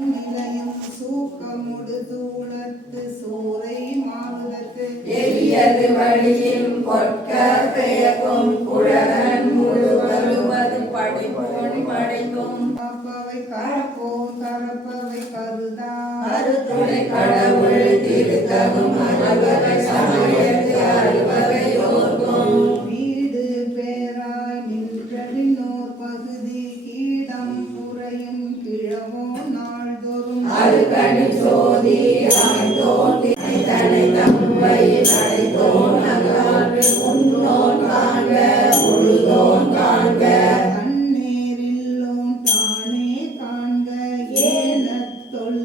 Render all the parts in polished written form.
நிலையும் சூக்கமுடு தூளத்து சூறை மாறுதற்கு எரியது வழியின் பொற்க பெயக்கும் குழகன் முழுவலுமது படிப்போன் படைக்கும் அப்பவை கரப்போன் கரப்பவை கருதா அருத்துணை கடவுள் திருத்தகும் அறுவகை சமயத்து அறுவகை யோர்க்கும் வீடு பேராய் நின்றடினோர் பகுதி கீடம் புறையும் கிழவோ நாள்தோறும் அருகணி சோதி அமைத்தோன் தனை தம்மை நடைத்தோன் அங்காற்று முன்னோன் காண்க முழுதோன் காண்க தன்னேரில்லோன் தானே காண்க ஏன தொல்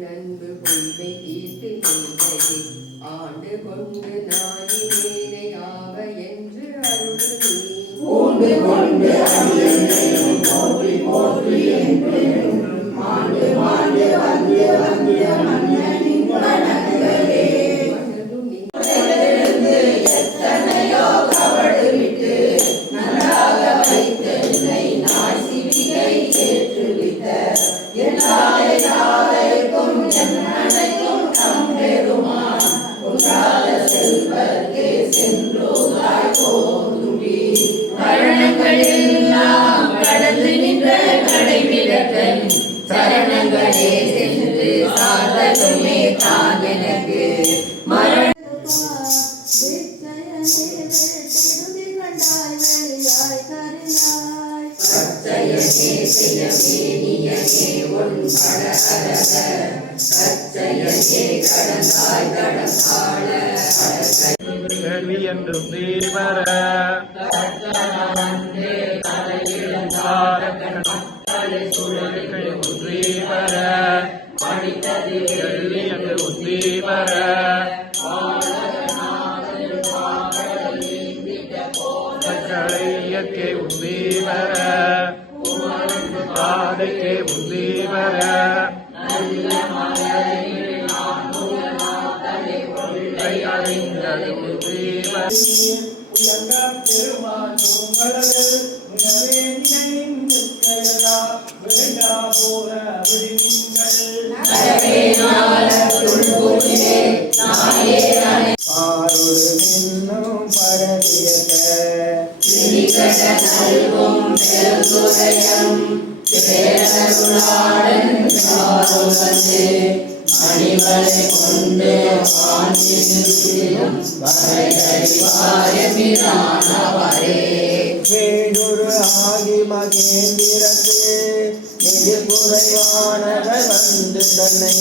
நண்பு பொய்மை தீர்த்து நீங்கி ஆண்டு கொண்டு நாடி மேனை ஆவ என்று அருள் பூண்டு கொண்டு அடியேனும் போற்றி போற்றி என்று மாண்டு மாண்டு வந்து வந்து மன்னனின் வணங்குகளே எத்தனையோ கவடு விட்டு நன்றாக வைத்த என்னை நாய் சிவிகை ஏற்றுவித்த எல்லாரைக்கும் என்னைக்கும் தம் பெருமான் குன்றாத செல்வர்க்கே சென்றோதாய் போதுடி மரணங்கள் எல்லாம் கடந்து நின்ற கடைவிடத்தன் சரணங்களே சென்று சாதகமே தான் எனக்கு மரண என்றும் தீவர உத்தீவர என்று உத்தீவர இயற்கை உத்தீவர பாதைக்கே உத்தீவர மணிவளை கொண்டு வேடொரு ஆகி மகேந்திரத்து நெடில் குறைவானவர் வந்து தன்னை